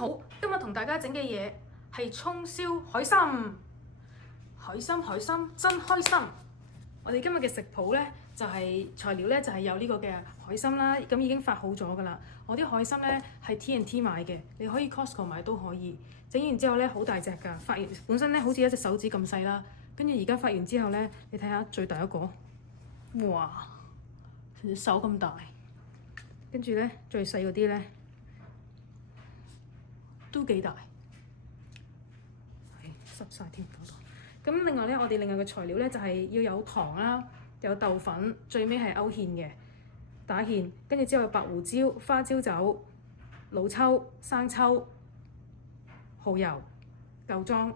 好，今日同大家整嘅嘢係葱燒海參，海參真開心。我哋今日嘅食譜呢，就係材料呢，就係有呢個嘅海參啦，咁已經發好咗㗎啦。我啲海參呢係 T&T 買嘅，你可以 Costco 買都可以。整完之後呢，好大隻㗎，發完本身呢好似一隻手指咁細啦，跟住而家發完之後呢，你睇下最大一個，哇，成隻手咁大。跟住呢，最細嗰啲呢，都幾大，係濕晒添嗰度。咁另外咧，我哋另外嘅材料咧就係要有糖啦，有豆粉，最尾係勾芡嘅打芡，跟住之後有白胡椒、花椒酒、老抽、生抽、蠔油、豆漿，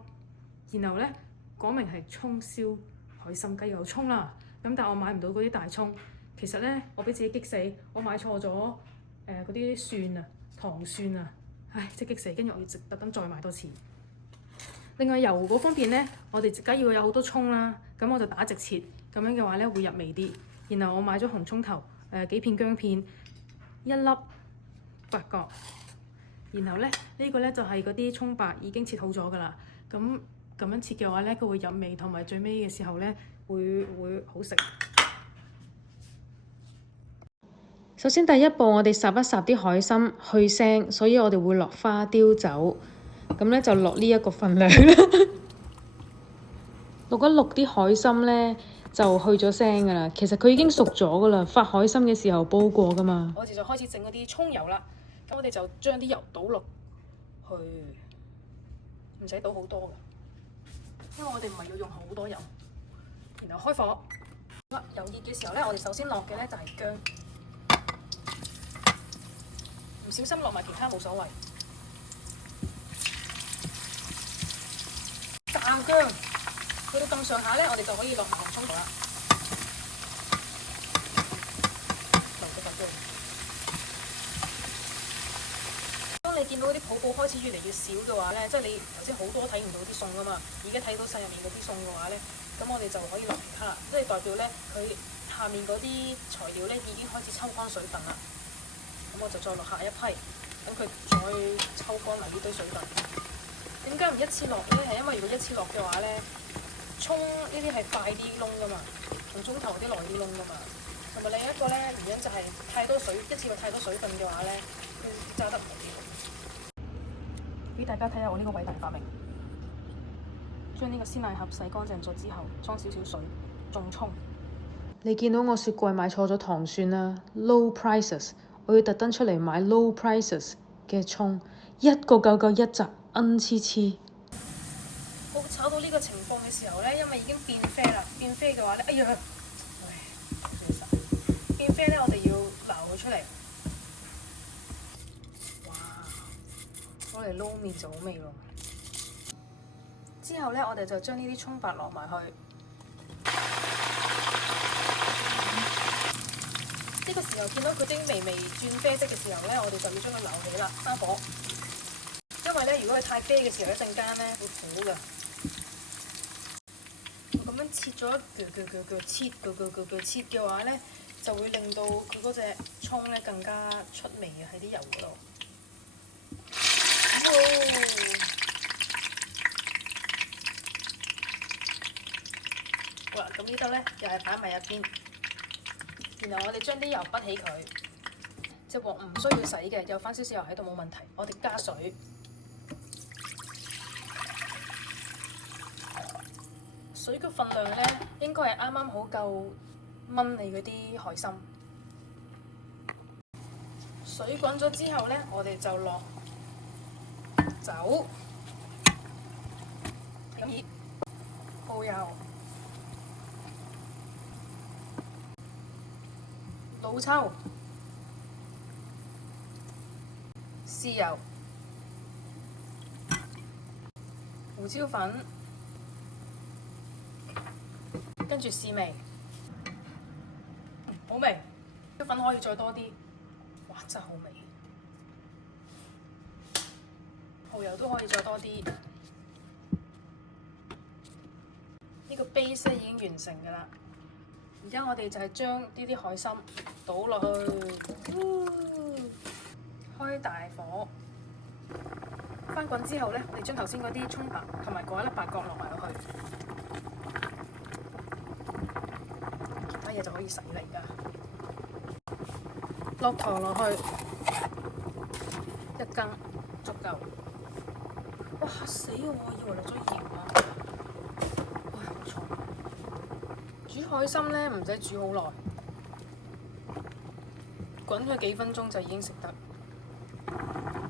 然後咧講明係葱燒海參，梗有葱啦。咁但係我買唔到嗰啲大葱，其實咧我俾自己激死，我買錯咗嗰啲蒜啊，糖蒜啊。唉，即激死，跟住我要特登再買多次。另外油嗰方面呢，我哋梗要有好多葱啦，咁我就打直切，咁樣嘅話呢會入味啲。然後我買咗紅葱頭，幾片薑片，一粒八角。然後呢，呢個呢就係嗰啲葱白已經切好咗㗎啦。咁樣切嘅話呢，佢會入味，同埋最尾嘅時候呢會好食。首先第一步，我哋烚一烚啲海參去腥，所以我哋會落花雕酒，咁咧就落呢一個份量啦。淥一淥啲海參咧，就去咗腥噶啦。其實佢已經熟咗噶啦，發海參嘅時候煲過噶嘛。我哋就開始整嗰啲葱油啦。咁我哋就將啲油倒落去，唔使倒好多噶，因為我哋唔係要用好多油。然後開火，油熱嘅時候咧，我哋首先落嘅咧就係薑。唔小心落埋其他冇所謂。炸薑去到咁上下咧，我哋就可以落紅葱頭啦。落咗薑。當你見到啲泡泡開始越嚟越少嘅話咧，即係你頭先好多睇唔到啲餸㗎嘛，而家睇到晒入面嗰啲餸嘅話咧，咁我哋就可以落其他啦，即係代表咧佢下面嗰啲材料咧已經開始抽乾水分啦。咁我就再落下一批，等佢再抽乾埋呢堆水分。點解唔一次落咧？係因為如果一次落嘅話咧，葱呢啲係快啲燶噶嘛，紅葱頭啲耐啲燶噶嘛。同埋另一個咧原因就係太多水，一次落太多水分嘅話咧，佢炸得唔好啲。俾大家睇下我呢個偉大發明，將呢個鮮奶盒洗乾淨咗之後，裝少少水，種葱。你見到我雪櫃買錯咗糖蒜啦 ，low prices。我要特登出嚟買 low prices 嘅葱，一個夠夠一紮奀黐黐。我炒到呢個情況嘅時候咧，因為已經變啡啦，變啡嘅話咧，哎呀，變啡咧，我哋要撈佢出嚟。哇！攞嚟撈麵就好味咯。之後咧，我哋就將呢啲葱白落埋去。呢個時候見到佢啲微微轉啡色嘅時候咧，我哋就要將佢撈起啦，閂火。因為咧，如果佢太啡嘅時候，一陣間咧會苦㗎。咁樣切咗切嘅話咧，就會令到佢嗰隻葱咧更加出味嘅喺啲油嗰度。好啦，咁呢度咧又係擺埋一邊。然後我哋將啲油潷起佢，隻鑊唔需要洗嘅，有翻少少油喺度冇問題。我哋加水，水嘅份量咧應該係啱啱好夠炆你嗰啲海參。水滾咗之後咧，我哋就落酒、蠔油、老抽、豉油、胡椒粉，跟住試味，好味。胡椒粉可以再多啲，哇！真係好味。蠔油都可以再多啲。呢個 base 已經完成㗎啦。而家我哋就係將呢啲海參倒落去，開大火，翻滾之後咧，我哋將頭先嗰啲葱白同埋嗰一粒八角落埋落去，其他嘢就可以洗嚟㗎。落糖落去1羹足夠。哇！嚇死我！以為落咗鹽啊！哇，好重！煮海參咧唔使煮好耐，滾佢幾分鐘就已經食得。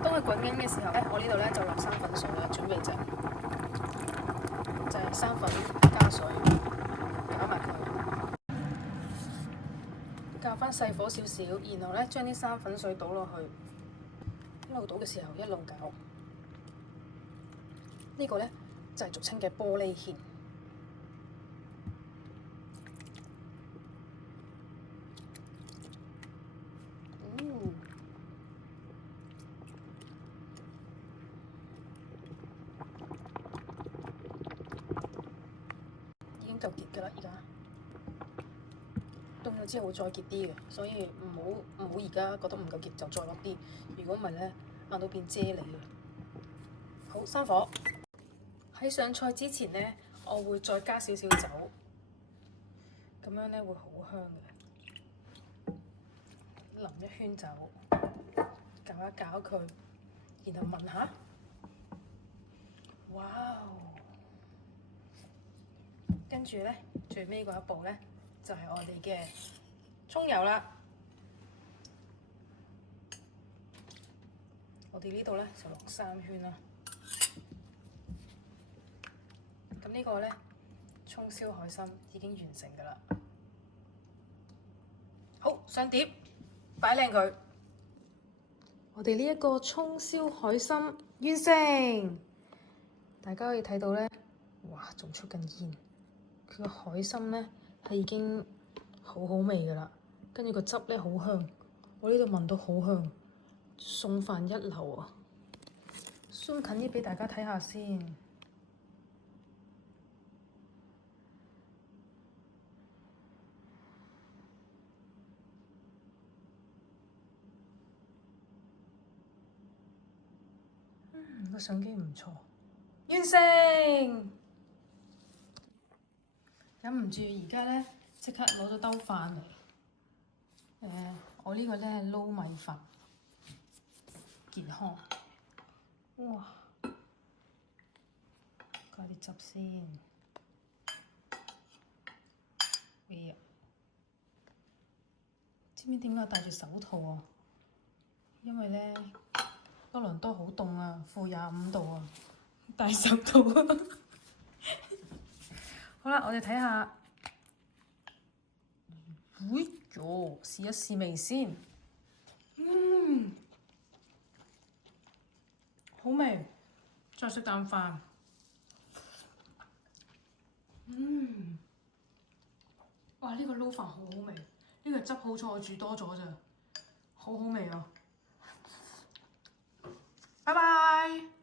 當佢滾緊嘅時候咧，我呢度咧就落生粉水啦，準備就係生粉加水攪埋佢，較翻細火少少，然後咧將啲生粉水倒落去，一路倒嘅時候一路攪。呢個咧就係俗稱嘅玻璃芡。已經夠結㗎啦，而家凍咗之後會再結啲嘅，所以唔好而家覺得唔夠結就再落啲。如果唔係咧，硬到變啫喱嘅。好，閂火。喺上菜之前咧，我會再加少少酒，咁樣咧會好香嘅。淋一圈酒，攪一攪佢，然後聞下，哇！跟住咧，最尾嗰一步咧，就係我哋嘅葱油啦。我哋呢度咧就落3圈啦。咁呢個咧，葱燒海參已經完成㗎啦。好，上碟，擺靚佢。我哋呢一個葱燒海參完成，大家可以睇到咧，哇，仲出緊煙。佢個海參咧係已經好味㗎啦，跟住個汁咧好香，我呢度聞到好香，餸飯一流啊！zoom近啲俾大家睇下先。個相機唔錯，完成。忍唔住而家咧，即刻攞咗兜飯嚟。我呢個咧係撈米飯，健康。哇！加啲汁先。哎呀！知唔知點解戴住手套啊？因為咧，多倫多好凍啊，-25度啊，戴手套啊！好啦，我哋睇下，哎呦，試一試味先。好味，再食啖飯。哇！呢個撈飯好味，呢個汁好彩我煮多咗咋，好味啊！拜拜。